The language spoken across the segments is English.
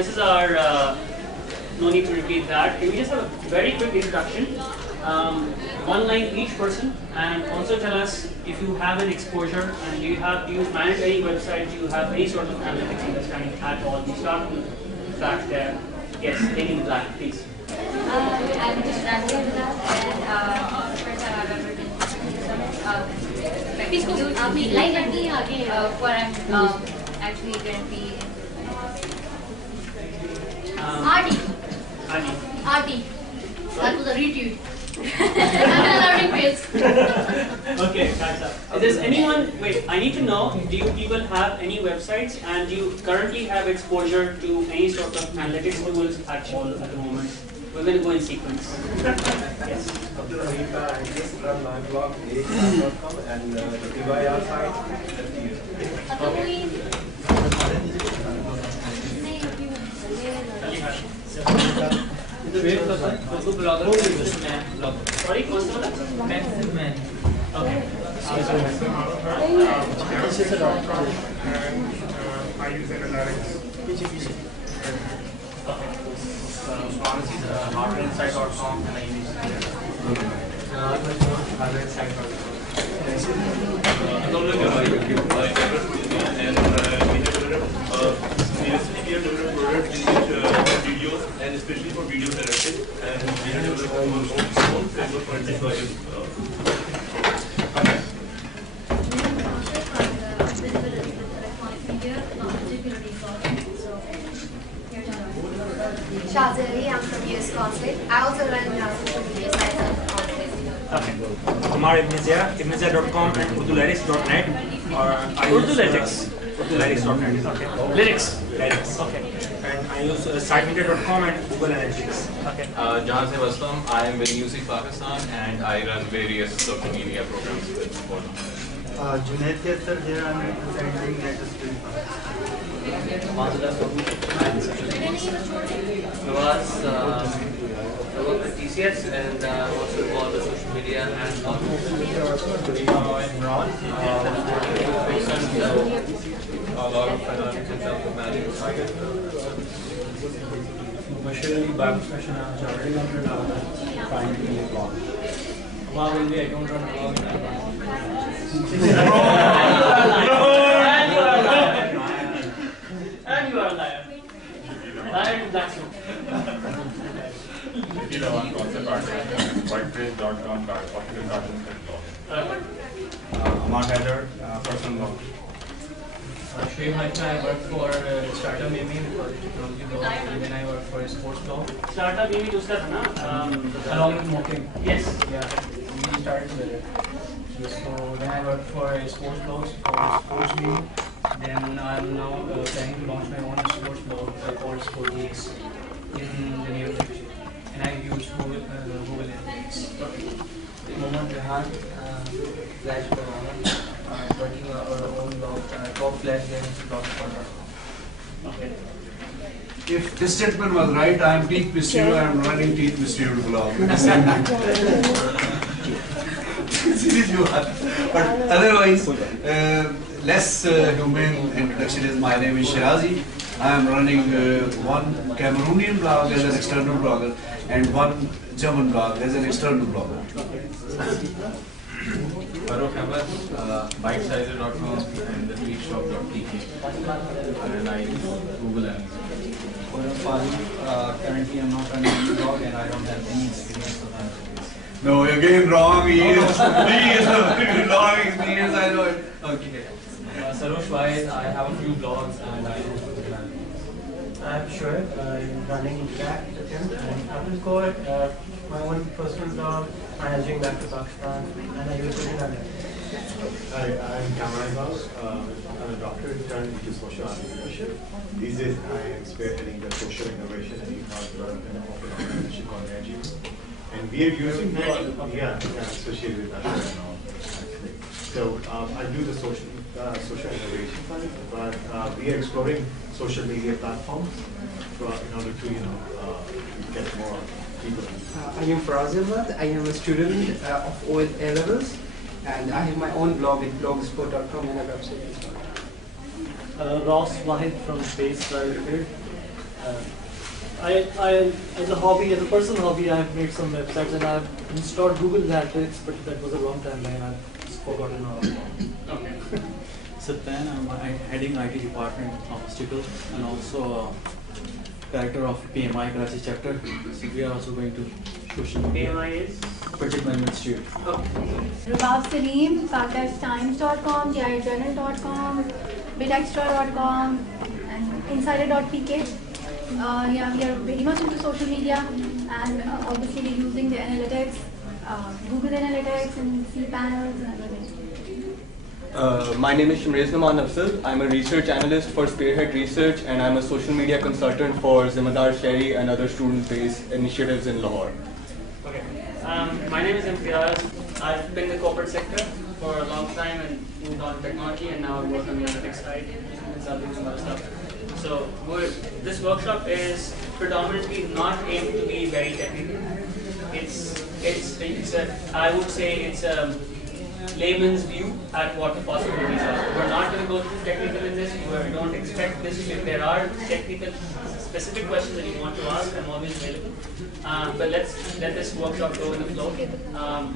this is our, no need to repeat that. Can we just have a very quick introduction? One line each person, and also tell us if you have an exposure and do you manage any website, do you have any sort of analytics understanding at all? We start from the back there. Yes, taking the black, please. I'm just Ranjit and first time I've ever been what I'm actually currently in. Artie. That was a retweet. Learning phase. Okay, that's up. Is there anyone, wait, I need to know, do you people have any websites and do you currently have exposure to any sort of analytics tools at all at the moment? We're going to go in sequence. Yes. I just run my blog, AX.com, and the DYR site, that's the user. Sorry, what's the other? Okay. I use analytics. Honestly, hardwareinsight.com and I use hardwareinsight.com. Seriously, we have developed products in which videos, and especially for video analytics, and we have developed our own framework for deploying. Shazali, I'm from US Consulate. I also run social media sites at the consulate. Okay. Amar ibnizia.com and urdulyrics.net urdulyrics.net. Okay. Lyrics. Okay. And I use sitemeter.com and Google Analytics. Okay. Jahan Saib Aslam, I am with Music Pakistan and I run various social media programs with Bono. Junaid Kessar here, I'm representing Netastream. Nawaz, I work at TCS and also involved with social media and Imran, A lot of analytics in terms of managing targets. Machine bioprofession, I'm already trying to be a blog. Well, I don't run a blog. And you are a liar. Liar in black suit. Concept whitepage.com, optical cartoons and blog. Amar Haider, personal blog. Shoaib Haita, I work for Startup Mimi, for technology blog, and then I work for a sports blog. Startup maybe to start, na? Along with Mocking. Yes. Yeah, we started together. So then I work for a sports blog called Sports Mimi. Then I'm now planning to launch my own sports blog called SportGeeks in the near future. And I use Google Analytics. Mohammad Rehan, Flash Programmer, working on our own blog, Top Flash Games blogspot.com. Okay. If this statement was right, I am Teeth Mysterio, I am running Teeth Mysterio blog. Serious you are. But otherwise, less humane introduction is my name is Shirazi. I am running one Cameroonian blog as an external blogger and one German blog as an external blogger. Farooq Ahmed, bitesizer.com and the tweetshop.tk. And I use Google Analytics. Currently I'm not running any blog and I don't have any experience on that. No, you're getting wrong. He is long experience, I know it. Okay. Sarosh Wise, I have a few blogs and I use Google Analytics. I'm Shoaib, I'm running Back Attempt and Apple Core, my own personal blog, managing Back to Pakistan, and I use Google Analytics. Hi, I'm Kamran House. I'm a doctorate turned into social entrepreneurship. These days, I am spearheading the social innovation and e-commerce development of an organization called Agile. And we are using associated with that now, actually. So I do the social innovation side, but we are exploring social media platforms in order to, get more people. I am Faraz Ahmad. I am a student of OL A levels, and I have my own blog at blogspot.com and a website as well. Ross Wahid from Space Private Limited. As a hobby, as a personal hobby, I've made some websites and I've installed Google Analytics, but that was a long time back and I've forgotten all about it. Okay. Satyan, I'm heading IT department obstacle and also director of PMI Karachi chapter. So we are also going to social media. PMI is? Project Management Institute. Rubab Salim, PakistTimes.com, TIjournal.com, BitExtra.com, and Insider.pk. Yeah, we are very much into social media, and obviously we're using the analytics, Google Analytics and cPanels and everything. My name is Shimrez Naman Afzal. I'm a research analyst for Spearhead Research, and I'm a social media consultant for Zimmedar Shehri and other student-based initiatives in Lahore. Okay. My name is Imtiaz. I've been in the corporate sector for a long time and moved on to technology, and now I work on the analytics side and some other stuff. So this workshop is predominantly not aimed to be very technical. I would say it's a layman's view at what the possibilities are. We're not going to go too technical in this. We don't expect this. If there are technical specific questions that you want to ask, I'm always available. But let this workshop go in the flow.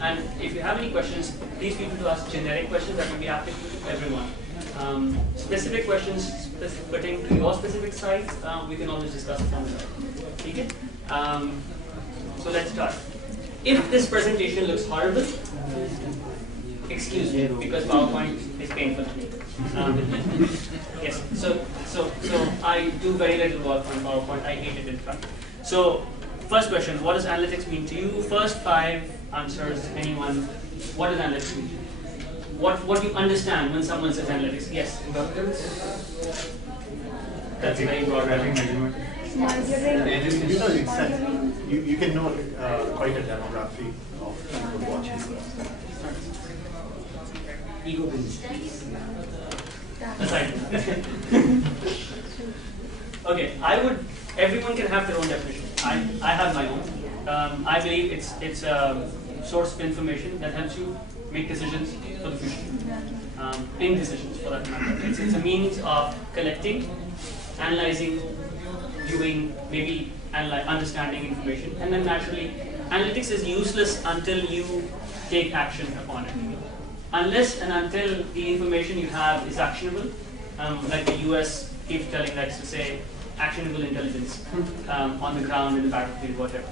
And if you have any questions, please feel free to ask generic questions that will be applicable to everyone. Specific questions pertaining to your specific site, we can always discuss it on the side. Okay? So let's start. If this presentation looks horrible, excuse me, because PowerPoint is painful to me. Yes, so I do very little work on PowerPoint. I hate it in fact. So first question, what does analytics mean to you? First 5 answers, anyone. What does analytics mean to you? What do you understand when someone says analytics? Yes? That's very broad. You can know quite a demography of people watching the website. Ego aside. Okay, everyone can have their own definition. I have my own. I believe it's a source of information that helps you make decisions for the future. Indecisions for that matter. It's a means of collecting, analyzing, viewing, maybe understanding information, and then naturally, analytics is useless until you take action upon it. Unless and until the information you have is actionable, like the US keeps telling us to say, actionable intelligence on the ground, in the battlefield, whatever.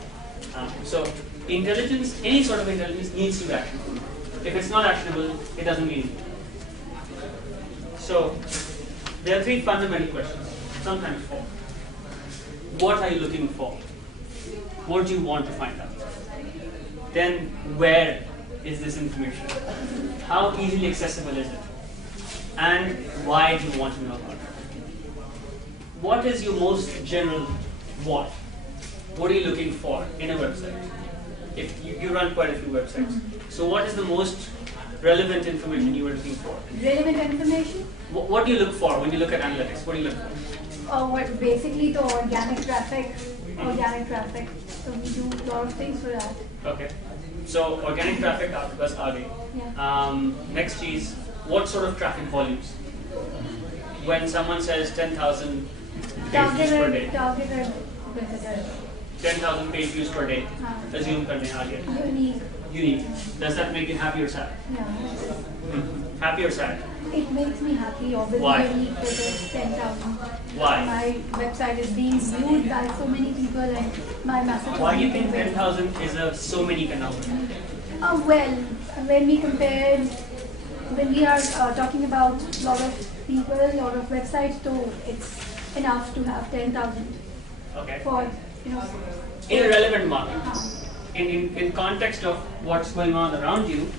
So intelligence, any sort of intelligence needs to be actionable. If it's not actionable, it doesn't mean anything. So there are 3 fundamental questions, sometimes 4. What are you looking for? What do you want to find out? Then where is this information? How easily accessible is it? And why do you want to know about it? What is your most general what? What are you looking for in a website? If you run quite a few websites. So what is the most relevant information you are looking for? Relevant information? What do you look for when you look at analytics? What do you look for? Basically the organic traffic. So we do a lot of things for that. Okay. So organic traffic after bus aage. Yeah. Next is what sort of traffic volumes? When someone says 10,000 page views per day. Targeted visitors. 10,000 page views per day. Assume karne aage. Unique. Does that make you happy or sad? Yeah. Happy or sad? It makes me happy. Obviously, Why? unique visitors, 10,000. Why? My website is being viewed by so many people, and my message. Why do you think 10,000 is so many number? Well, when we are talking about a lot of people, a lot of websites, so it's enough to have 10,000. Okay. For in a relevant market, in context of what's going on around you,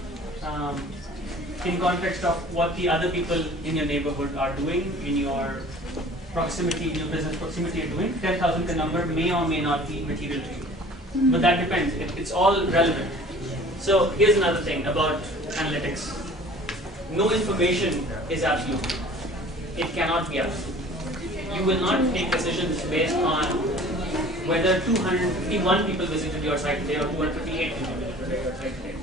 in context of what the other people in your neighborhood are doing, in your proximity, in your business proximity are doing, 10,000 number may or may not be material to you. But that depends. It's all relevant. So here's another thing about analytics. No information is absolute. It cannot be absolute. You will not make decisions based on whether 251 people visited your site today or 258 people visited your site today.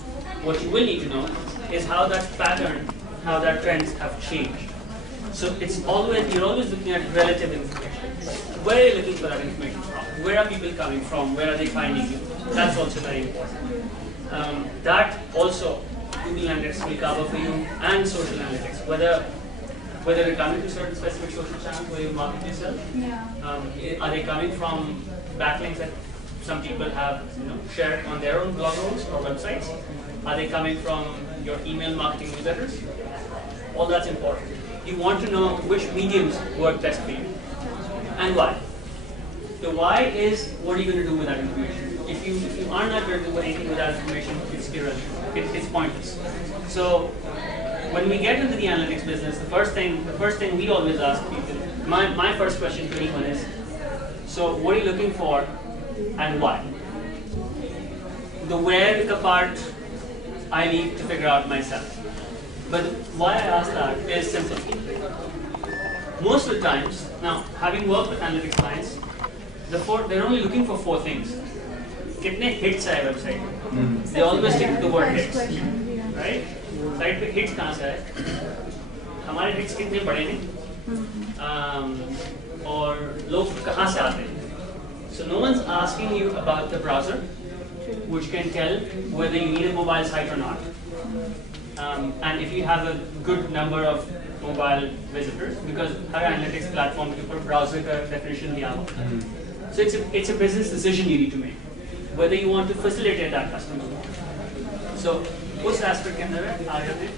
What you will need to know is how that pattern, how that trends have changed. So it's always, you're always looking at relative information. Where are you looking for that information from? Where are people coming from? Where are they finding you? That's also very important. That also Google Analytics will cover for you, and social analytics. Whether they're coming to certain specific social channels where you market yourself. Are they coming from backlinks that some people have shared on their own blog rolls or websites? Are they coming from your email marketing newsletters? All that's important. You want to know which mediums work best for you and why. The why is, what are you going to do with that information? If you are not going to do anything with that information, it's irrelevant. It's pointless. So when we get into the analytics business, the first thing we always ask people, my first question to anyone is, so what are you looking for and why? The where part I need to figure out myself. But why I ask that is simple. Most of the times, now having worked with analytics clients, they're only looking for 4 things. Kitne hits hai website? They always stick to the word hits, right? Site पे hits कहाँ से आए? हमारे hits कितने बड़े हैं? और लोग कहाँ से आते हैं? So no one's asking you about the browser, which can tell whether you need a mobile site or not. And if you have a good number of mobile visitors, because her analytics platform के ऊपर browser का definition दिया हुआ है. So it's a business decision you need to make, whether you want to facilitate that customer. So उस aspect के अंदर आ जाते हैं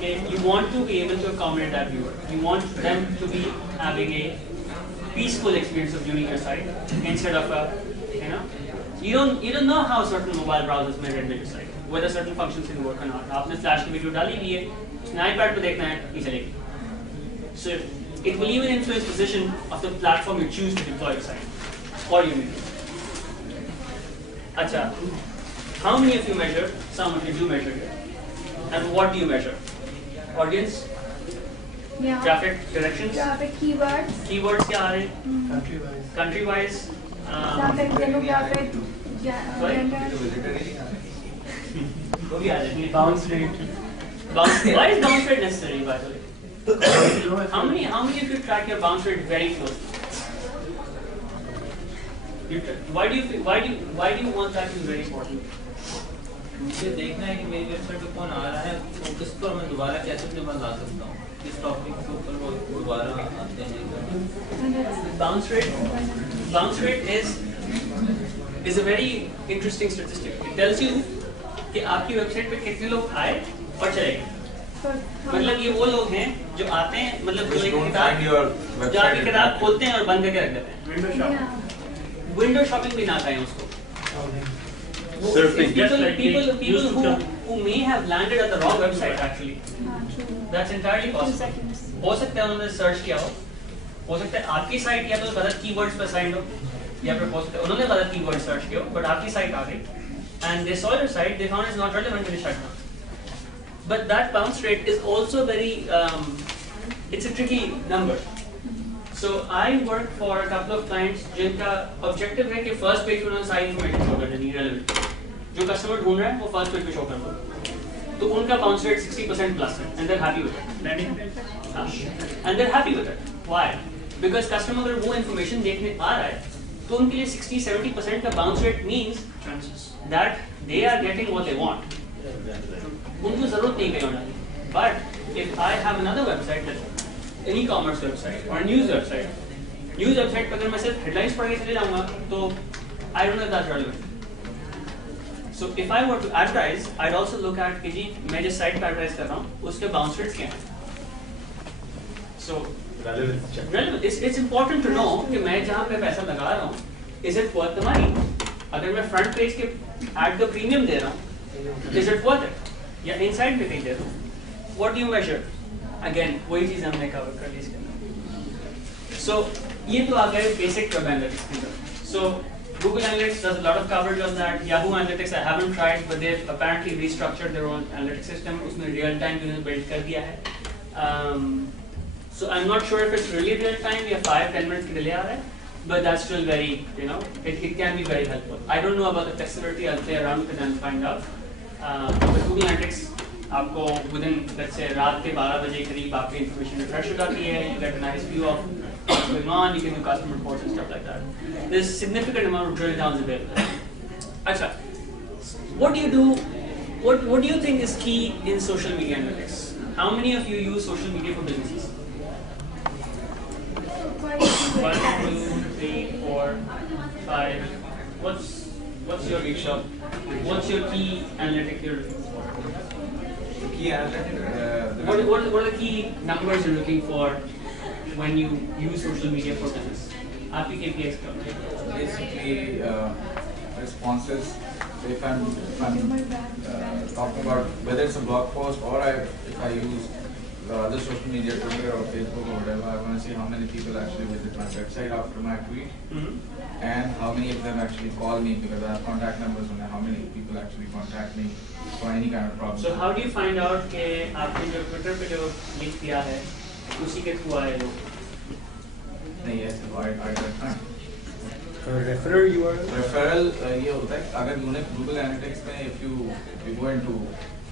कि you want to be able to accommodate that viewer. You want them to be having a peaceful experience of viewing your site instead of a, you don't know how certain mobile browsers may render your site, whether certain functions can work or not. आपने flash की video डाली हुई है, उसने iPad पे देखना है, नहीं चलेगी. So it will even influence the position of the platform you choose to deploy your site or your media. Acha, how many of you measure? Some of you do measure here. And what do you measure? Audience? Yeah. Traffic, directions? Traffic, keywords. Keywords क्या आ रहे हैं? Country-wise. Country-wise. Traffic, demographic, gender. वो भी आ जाएंगे. Bounce rate. Why is bounce rate necessary, by the way? How many of you track your bounce rate very closely? Why do you want that to be very important? मुझे देखना है कि मेरी website पे कौन आ रहा है, तो किस पर मैं दोबारा कैसे अपने पास ला सकता हूँ, किस टॉपिक के ऊपर वो दोबारा आते हैं. Bounce rate is a very interesting statistic. It tells you कि आपकी वेबसाइट पे कितने लोग आए और चले गए. मतलब ये वो लोग हैं जो आते हैं, मतलब जो आपकी किताब खोलते हैं और बंद करके रख देते हैं. विंडो शॉपिंग भी ना कहें उसको. People who may have landed at the wrong website actually. That's entirely possible. हो सकता है उन्होंने सर्च किया हो सकता है आपकी साइट या तो गलत कीवर्ड्स पर साइड हो, या फिर हो सकता है उन्होंने गलत कीवर्ड सर्च किया हो, बट आपकी साइट आ गई and they saw your site, they found it's not relevant to the shutdown. But that bounce rate is also very, it's a tricky number. So I work for a couple of clients जिनका objective है कि first page पे उन्होंने सारी information show कर देनी relevant. जो customer ढूंढ रहा है वो first page पे show कर दो. तो उनका bounce rate 60% plus है, and they're happy with it. And they're happy with it. Why? Because customer अगर वो information देखने आ रहा है, तो उनके लिए 60-70% का bounce rate means that they are getting what they want. उनको जरूरत नहीं कहीं होना. But if I have another website, an e-commerce website or a news website पे अगर मैं सिर्फ headlines पढ़ के चले जाऊँगा, तो I don't know if that's relevant. So if I were to advertise, I'd also look at कि जी मैं जिस site पे advertise कर रहा हूँ, उसके bounce rates क्या हैं. So relevant. It's important to know कि मैं जहाँ पे पैसा लगा रहा हूँ, is it worth the money? अगर मैं front page के ad का premium दे रहा हूँ, is it worth it? या inside पे कहीं दे रहा हूँ, what do you measure? Again, वही चीज़ हमने cover कर ली इसके अंदर. So ये तो आ गए basic web analytics के अंदर. So Google Analytics does a lot of coverage on that. Yahoo Analytics I haven't tried, but they've apparently restructured their own analytics system. उसमें real time उन्होंने build कर दिया है. So I'm not sure if it's really real time या 5-10 minutes की delay आ रहा है, but that's still very, it can be very helpful. I don't know about the flexibility. I'll play around with it and find out. But Google Analytics आपको within let's say रात के 12 बजे करीब आपकी information refresh हो जाती है, you get a nice view of what's going on, you can do customer reports and stuff like that. There's a significant amount of drill downs available. Acha, what do you do? What do you think is key in social media analytics? How many of you use social media for businesses? 1, 2, 3, 4, 5. What's your workshop? What's your key analytic you're looking for? Key analytic. What are the key numbers you're looking for when you use social media for business? आपकी KPIs क्या होती हैं? Basically, responses. So if I'm talking about whether it's a blog post or if I use other social media, Twitter or Facebook or whatever, I want to see how many people actually visit my website after my tweet, and how many of them actually call me because I have contact numbers on there. How many people actually contact me for any kind of problem. So how do you find out कि आपने जो Twitter पे जो link दिया है उसी के through आए लोग? नहीं ऐसे I don't know. Referral URL? Referral ये होता है अगर Google Analytics में if you go into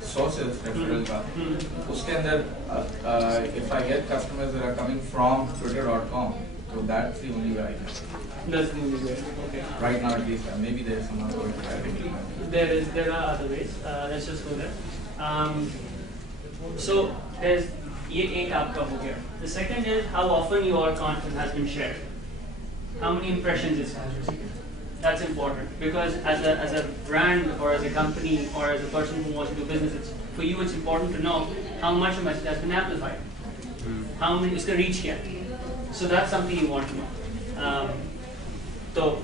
sources referral का उसके अंदर if I get customers that are coming from twitter.com, so that's the only way I can. That's the only way. Okay. Right now at least, maybe there is some other way. There are other ways. Let's just go there. So there's ये एक आपका हो गया. The second is how often your content has been shared. How many impressions it has. That's important because as a brand or as a company or as a person who wants to do business, for you it's important to know how much a message has been amplified. How many इसका reach क्या है. So that's something you want to know. So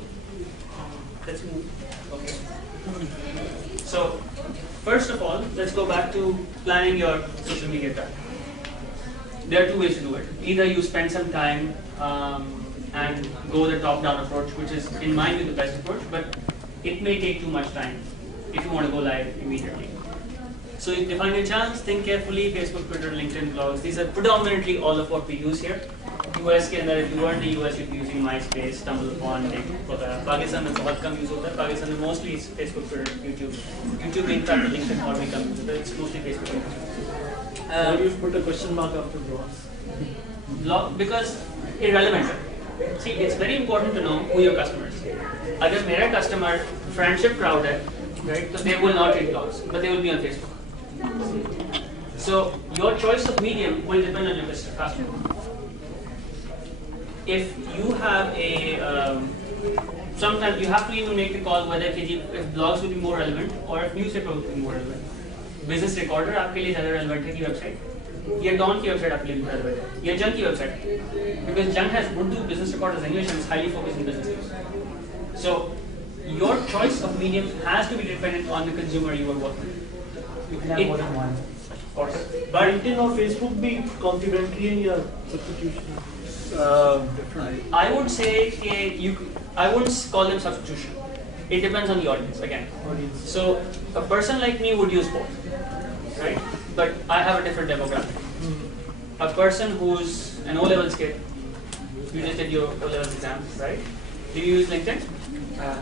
let's move. Okay. So first of all, let's go back to planning your social media track. There are two ways to do it. Either you spend some time and go the top-down approach, which is in my view the best approach, but it may take too much time if you want to go live immediately. So you define your channels, think carefully, Facebook, Twitter, LinkedIn, blogs. These are predominantly all of what we use here. US के अंदर, if you were in the US, you'd be using MySpace, StumbleUpon, वगैरह. पाकिस्तान में बहुत कम use होता है. पाकिस्तान में mostly is Facebook, Twitter, YouTube. YouTube में in fact LinkedIn और भी कम use होता है. It's mostly Facebook. Why do you put a question mark after blogs? Blog because irrelevant. See, it's very important to know who your customer is. अगर मेरा customer friendship crowd है, right? So they will not read blogs, but they will be on Facebook. So your choice of medium will depend on your customer. If you have a sometimes you have to even make the call whether if blogs will be more relevant or if newspaper will be more relevant. Business Recorder आपके लिए ज़्यादा relevant है की website. ये Dawn की website आपके लिए relevant है. ये Junk की website. Because Junk has Urdu, Business Recorder is English and is highly focused in business news. So your choice of medium has to be dependent on the consumer you are working with. You can have more than one. Of course. But LinkedIn or Facebook be complementary in your substitution? Different. I would say I wouldn't call them substitution. It depends on the audience again. So a person like me would use both, right? But I have a different demographic. A person who's an O-levels kid, you just did your O-levels exam, right? Do you use LinkedIn?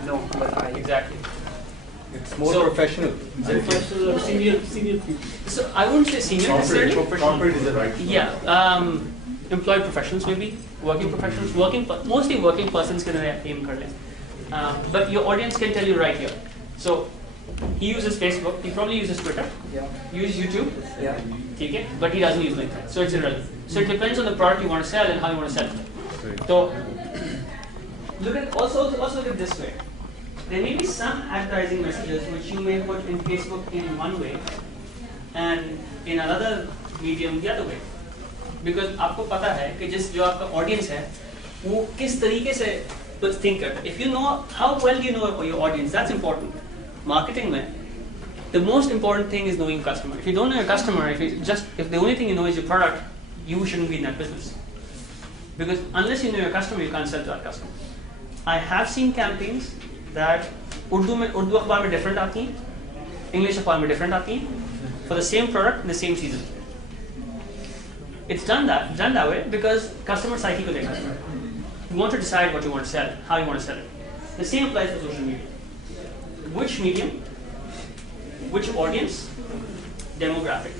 No, but I exactly. It's more professional. Professional or senior people. So I wouldn't say senior necessarily. Corporate is the right word. Yeah. Employed professionals maybe, working professionals, mostly working persons can aim kar le. But your audience can tell you right here. So he uses Facebook, he probably uses Twitter, he uses YouTube, okay, but he doesn't use LinkedIn. So it's irrelevant. So it depends on the product you want to sell and how you want to sell it. So look at also look at this way. There may be some advertising messages which you may put in Facebook in one way and in another medium the other way. Because आपको पता है कि जो आपका audience है वो किस तरीके से think करता है. If you know how well you know your audience, that's important. Marketing में the most important thing is knowing your customer. If you don't know your customer, if the only thing you know is your product, you shouldn't be in that business. Because unless you know your customer, you can't sell to that customer. I have seen campaigns that Urdu अखबार में different आती हैं, English अखबार में different आती हैं for the same product in the same season. It's done that way because customer psyche को देखना है. You want to decide what you want to sell, how you want to sell it. The same applies to social media. Which medium, which audience, demographic.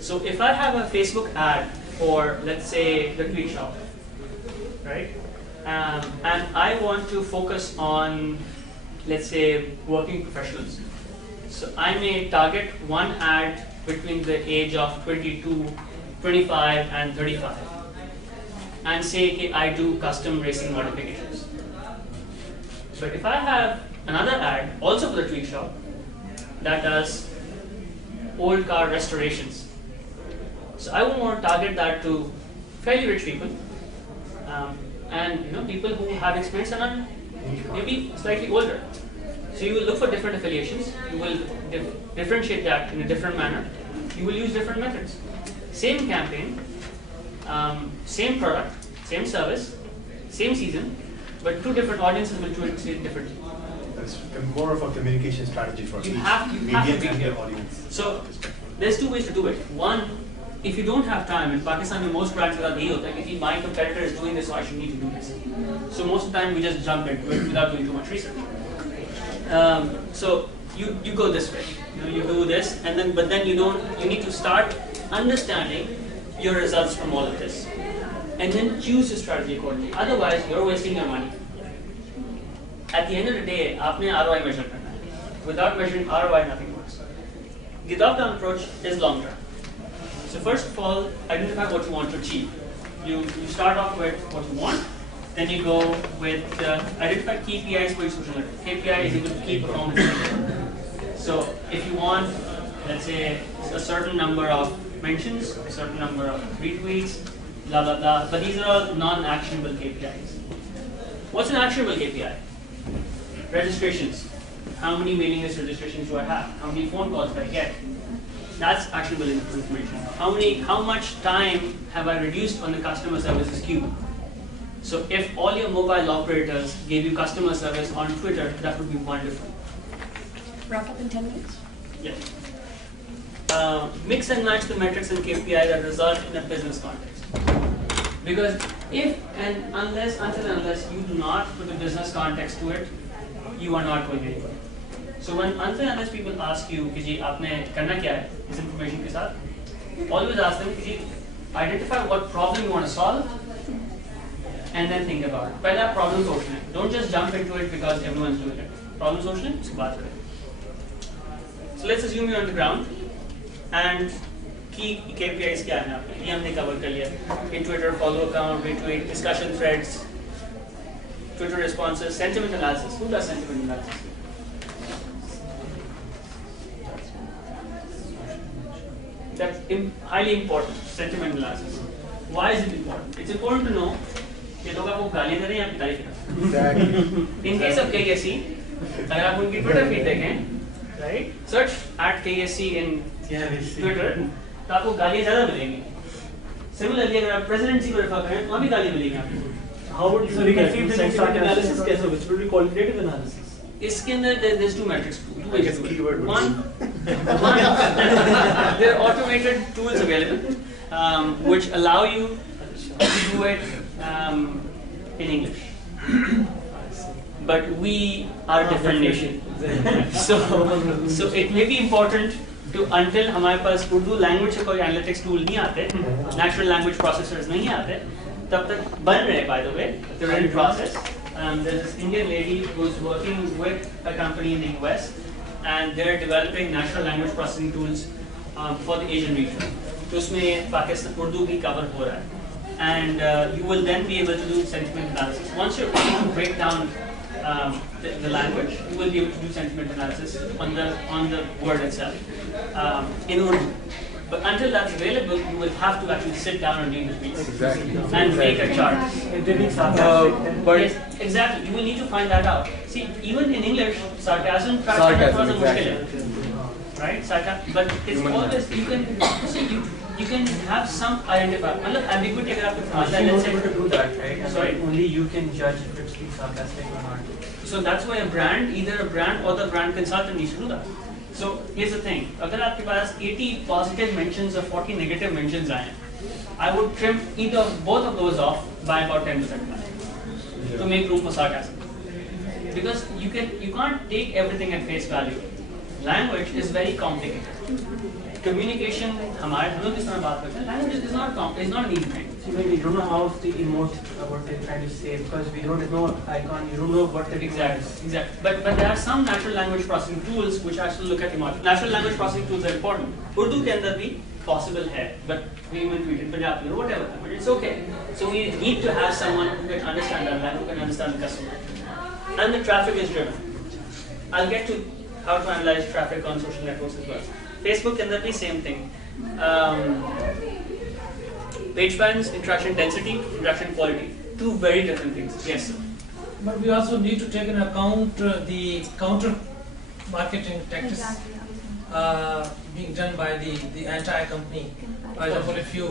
So if I have a Facebook ad for, let's say, the Tweet Shop, right? And I want to focus on, let's say, working professionals. So I may target one ad between the age of 22, 25, and 35, and say, okay, I do custom racing modifications. But if I have another ad, also for the Tweet Shop, that does old car restorations, so I would want to target that to fairly rich people, and people who have experience and are maybe slightly older. So you will look for different affiliations. You will differentiate that in a different manner. You will use different methods. Same campaign, same product, same service, same season, but two different audiences will do it differently. That's more of a communication strategy for You each have to medium be and clear. their audience. So there's two ways to do it. One, if you don't have time, in Pakistan, most brands are like, my competitor is doing this, so I should need to do this. So most of the time, we just jump into it without doing too much research. So you go this way. You do this, and then you need to start understanding your results from all of this, and then choose your strategy accordingly. Otherwise, you're wasting your money. At the end of the day, आपने ROI measure करना है. Without measuring ROI, nothing works. The top-down approach is long term. So first of all, identify what you want to achieve. You start off with what you want, then you go with identify KPIs for your social network. KPI is equal to key performance. So if you want, let's say, a certain number of mentions, a certain number of retweets, blah blah blah. But these are all non-actionable KPIs. What's an actionable KPI? Registrations. How many mailing list registrations do I have? How many phone calls do I get? That's actionable information. How much time have I reduced on the customer services queue? So if all your mobile operators gave you customer service on Twitter, that would be wonderful. Wrap up in 10 minutes? Yeah. Mix and match the metrics and KPI that result in a business context. Because unless you do not put a business context to it, you are not going anywhere. So unless people ask you, कि जी आपने करना क्या है इस information के साथ, always ask them, कि जी identify what problem you want to solve, and then think about it. पहला problem सोचना है. Don't just jump into it because everyone's doing it. Problem सोचना है, उसके बाद करें. So let's assume you're on the ground, and key KPIs क्या है आपने? ये हमने cover कर लिया. In Twitter, follow account, retweet, discussion threads, Twitter responses, sentiment analysis. Who does sentiment analysis? That's highly important, sentiment analysis. Why is it important? It's important to know कि लोग आपको गालियाँ दे रहे हैं या पिटाई कर रहे हैं. In case of KSE, अगर आप उनकी Twitter feed देखें, right? Search at KSE in Twitter, तो आपको गालियाँ ज़्यादा मिलेंगी. Similarly, अगर आप presidency को रेफर करें, तो वहाँ भी गालियाँ मिलेंगी आपको. How would you sentiment analysis कैसे? Which will be qualitative analysis. इसके अंदर there's two metrics. One, there are automated tools available which allow you to do it in English. But we are a different nation. So it may be important to, until हमारे पास Urdu language से कोई analytics tool नहीं आते, natural language processors नहीं आते, तब तक बन रहे, by the way, they're in process. There's this Indian lady who's working with a company in the US, and they're developing natural language processing tools for the Asian region. तो उसमें पाकिस्तान उर्दू भी cover हो रहा है, and you will then be able to do sentiment analysis. Once you're able to break down the language, you will be able to do sentiment analysis on the word itself in Urdu. But until that's available, you will have to actually sit down and read the piece and make a chart. Yes, exactly. You will need to find that out. See, even in English, sarcasm was a mushkil, right? But it's always you can have some identifier. मतलब ambiguity अगर आपको समझना है, let's say to do that, right? Sorry, only you can judge if it's being sarcastic or not. So that's why either a brand or the brand consultant needs to do that. So here's the thing: अगर आपके पास 80 positive mentions or 40 negative mentions आए, I would trim both of those off by about 10% to make room for sarcasm. Because you can't take everything at face value. language is very complicated. Communication, हम लोग किस तरह बात करते हैं, language is not an easy thing. We don't know how to emote what they're trying to say because we don't know icon, you don't know what the Exactly. But there are some natural language processing tools which actually look at emotion. Natural language processing tools are important. Urdu के अंदर भी possible है, but we will tweet in Punjabi or whatever, but it's okay. So we need to have someone who can understand that language, who can understand the customer. And the traffic is driven. I'll get to how to analyze traffic on social networks as well. Facebook के अंदर भी same thing. Page bands, interaction density, interaction quality, two very different things. Yes, sir. But we also need to take into account the counter marketing tactics being done by the entire company. For example, if you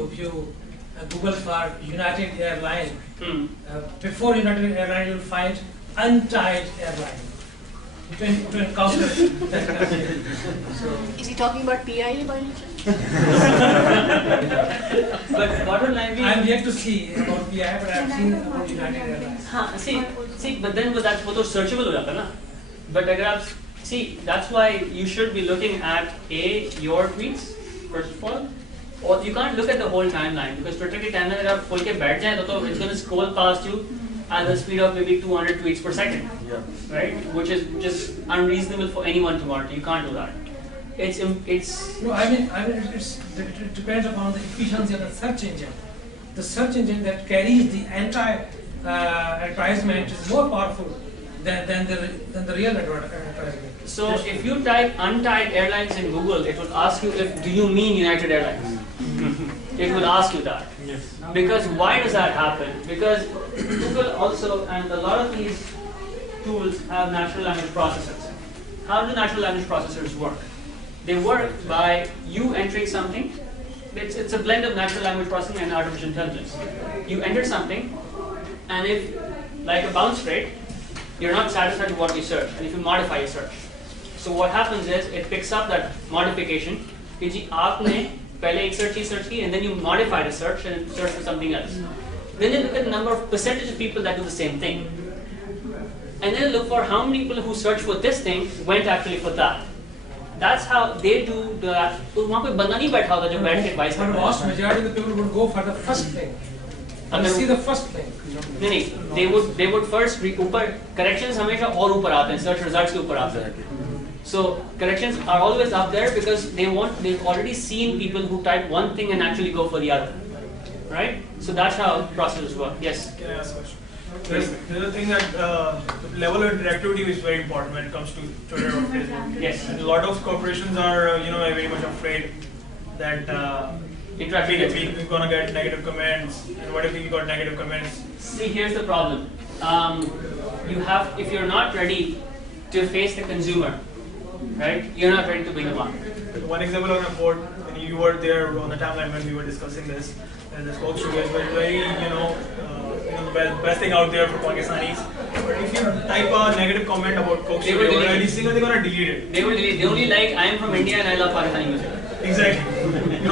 Google for United Airlines, before United Airlines you'll find Untied Airlines. To encounter that. So, is he talking about PIA by any chance? But bottom line, I'm yet to see about PIA, but I've seen about United Airlines. See, but then that's वो तो searchable हो जाता है ना. But अगर आप see, that's why you should be looking at your tweets first of all, or you can't look at the whole timeline because Twitter की timeline अगर आप खोल के बैठ जाए तो it's going to scroll past you at the speed of maybe 200 tweets per second, right? Which is just unreasonable for anyone to monitor. You can't do that. It's. No, I mean, it depends upon the efficiency of the search engine. The search engine that carries the advertisement is more powerful than the real advertisement. So if you type Untied Airlines in Google, it will ask you do you mean United Airlines? It will ask you that. Yes. Because why does that happen? Because Google also and a lot of these tools have natural language processors. How do natural language processors work? They work by you entering something. It's a blend of natural language processing and artificial intelligence. You enter something, and if, like a bounce rate, you're not satisfied with what you search, and if you modify your search. So what happens is, it picks up that modification, कि जी आपने पहले एक search की, and then you modify the search and search for something else. Then you look at the number of percentage of people that do the same thing. And then look for how many people who search for this thing went actually for that. That's how they do that. तो वहाँ कोई बंदा नहीं बैठा होता जो बैठ के advice करता है. But vast majority of the people would go for the first thing. And see the first thing. नहीं, they would first ऊपर corrections हमेशा और ऊपर आते हैं, search results के ऊपर आते हैं. So corrections are always up there because they've already seen people who type one thing and actually go for the other, right? So that's how processes work. Yes. Can I ask a question? There's a thing that the level of interactivity is very important when it comes to Twitter or Facebook. Yes. And a lot of corporations are very much afraid that we're gonna get negative comments. And what if we got negative comments? See, here's the problem. If you're not ready to face the consumer, right? You're not ready to bring them on. One example on a board, when you were there on the timeline when we were discussing this, and the spoke to you guys were very, the best thing out there for Pakistanis. But if you type a negative comment about Coke Studio or anything, they're gonna delete it. They will delete. They only like I am from India and I love Pakistani music. Exactly. So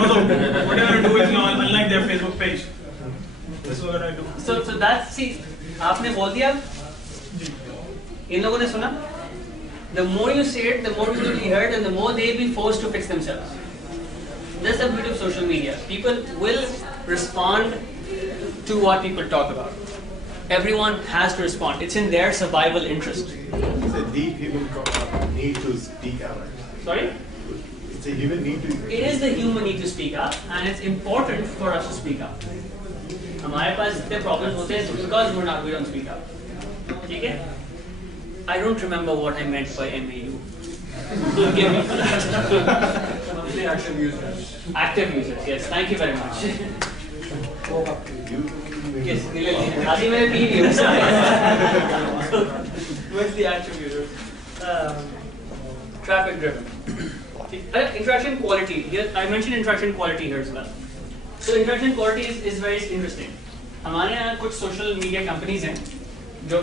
what they're gonna do is unlike their Facebook page. This is what they're gonna do. So that's see, आपने बोल दिया, इन लोगों ने सुना. The more you say it, the more it will be heard, and the more they'll be forced to fix themselves. That's the beauty of social media. People will respond to what people talk about. Everyone has to respond. It's in their survival interest. It's a deep human need to speak out. Sorry? It's a human need to. It is the human need to speak up, and it's important for us to speak up. हमारे पास इतने problems होते हैं because we don't speak up. ठीक है? I don't remember what I meant by MAU. Give me Monthly active users. Active users, yes. Thank you very much. Yes, Adi मेरे भी Monthly active users. Traffic driven. Interaction quality. I mentioned interaction quality here as well. So interaction quality is very interesting. हमारे यहाँ कुछ social media companies हैं जो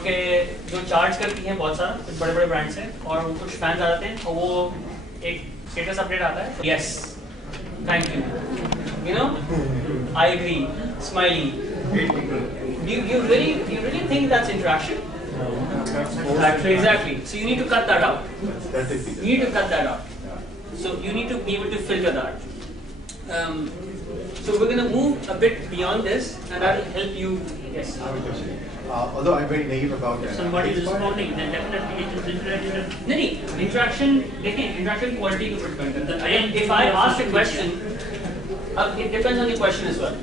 charge करती हैं बहुत सारा, कुछ बड़े बड़े ब्रांड्स हैं, और कुछ फैंस आते हैं और वो एक स्टेटस अपडेट आता है, yes, thank you, I agree, smiley. You really think that's interaction? Exactly. So you need to cut that out. You need to cut that out. So you need to be able to filter that. So we're going to move a bit beyond this, and that will help you. Yes. I have a question. Although I'm very naive about that. If somebody is responding, then definitely interaction quality to depend. Again, if I ask a question, it depends on the question as well.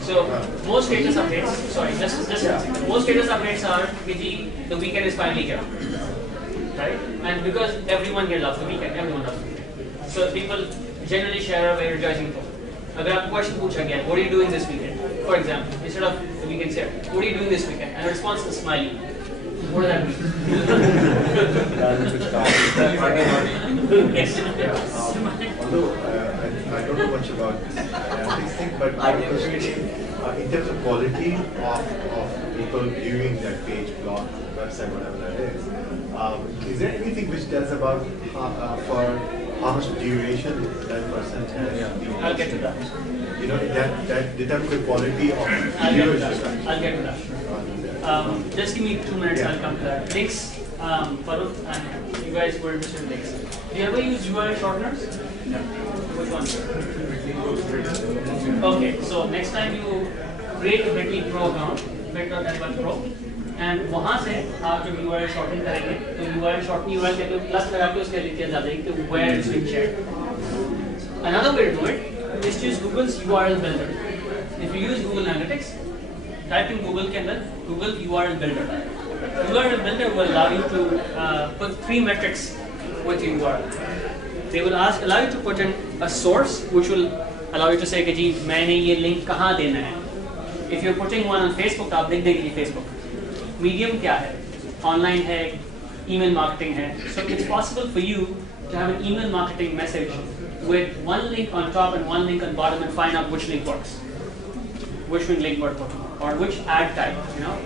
So most status updates, sorry, just most status updates are the weekend is finally here, right? And because everyone here loves the weekend, everyone loves the weekend. So people generally share a very rejoicing for. अगर आपको question पूछा गया, what are you doing this weekend? For example, instead of we can say, what are you doing this weekend? And the response is smiley. What does that mean? Yes. Although I don't know much about this thing, but I have a question. In terms of quality of people viewing that page, blog, website, whatever that is there anything which tells about for how much duration that person has? I'll get to that. You know, that determines the quality of viewership. I'll get to that. Just give me 2 minutes, I'll come to that. Links, Farooq, and you guys were interested in links. Do you ever use URL shorteners? No. Which one? Okay, so next time you create a Bitly Pro account, bit.l1 Pro, and वहाँ से आप जब URL shorten करेंगे, तो URL shorten URL के plus लगा के उसके details आ जाएंगे कि where it's been shared. Another way to do it is to use Google's URL Builder. If you use Google Analytics, type in Google के अंदर Google URL Builder. URL Builder will allow you to put 3 metrics with your URL. They will allow you to put in a source, which will allow you to say कि जी मैंने ये link कहाँ देना है. If you're putting one on Facebook, तो आप लिख देंगे कि Facebook. Medium क्या है? Online है, email marketing है. So it's possible for you to have an email marketing message with one link on top and one link on bottom and find out which link works. Which link works more? Or which ad type,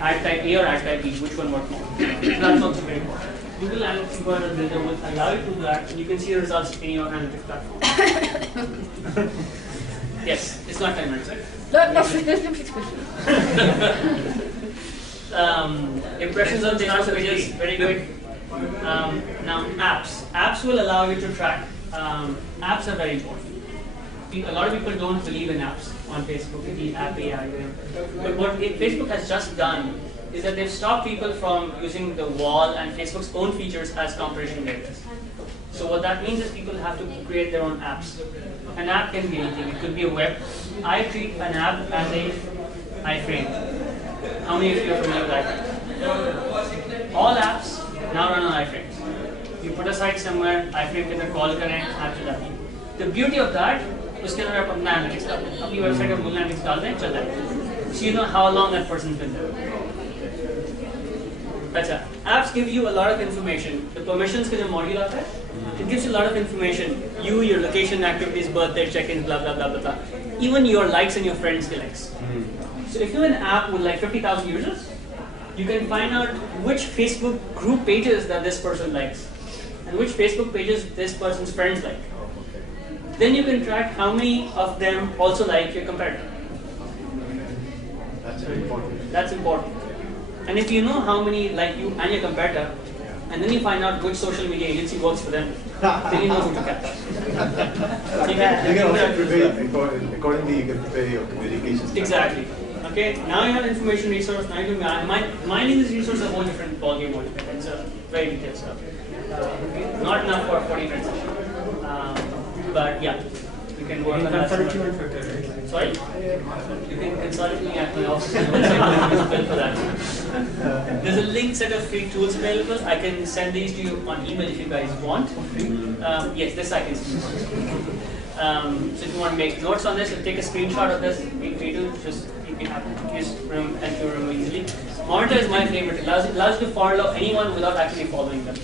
ad type A or ad type B, which one works more? That's also very important. Google Analytics URL Builder will allow you to do that, and you can see the results in your analytics platform. Yes, it's not 10 minutes, right? No, impressions on TikTok pages, very good. Now apps. Apps will allow you to track. Apps are very important. A lot of people don't believe in apps on Facebook, the app AI. But what Facebook has just done is that they've stopped people from using the wall and Facebook's own features as comparison barriers. So what that means is people have to create their own apps. An app can be anything. It could be a web. I treat an app as a iframe. How many of you are familiar with iframes? All apps now run on iframes. You put a site somewhere, iframe के अंदर call करें, app चल जाती है. The beauty of that, उसके अंदर आप अपना analytics डाल दें. अपनी website का Google Analytics डाल दें, चल जाएगा. So you know how long that person's been there. अच्छा, apps give you a lot of information. The permissions का जो module आता है, it gives you a lot of information. You, your location, activities, birthday, check-ins, blah blah blah blah blah. Even your likes and your friends' likes. So if you have an app with like 50,000 users, you can find out which Facebook group pages that this person likes, and which Facebook pages this person's friends like. Then you can track how many of them also like your competitor. That's very important. That's important. And if you know how many like you and your competitor, and then you find out which social media agency works for them, then you know who to catch. You can also prepare, accordingly you can prepare your communications. Exactly. Okay, now you have information resource, now you can mining this resource is a whole different ballgame altogether. It's a very detailed stuff. Not enough for a 40-minute session. But yeah, you can work on that. Sorry? You can consult me at my office for that. There's a link set of free tools available. I can send these to you on email if you guys want. Yes, this I can see. So if you want to make notes on this, take a screenshot of this, feel free to just remember easily. Monitor is my favorite. It allows you to follow anyone without actually following them.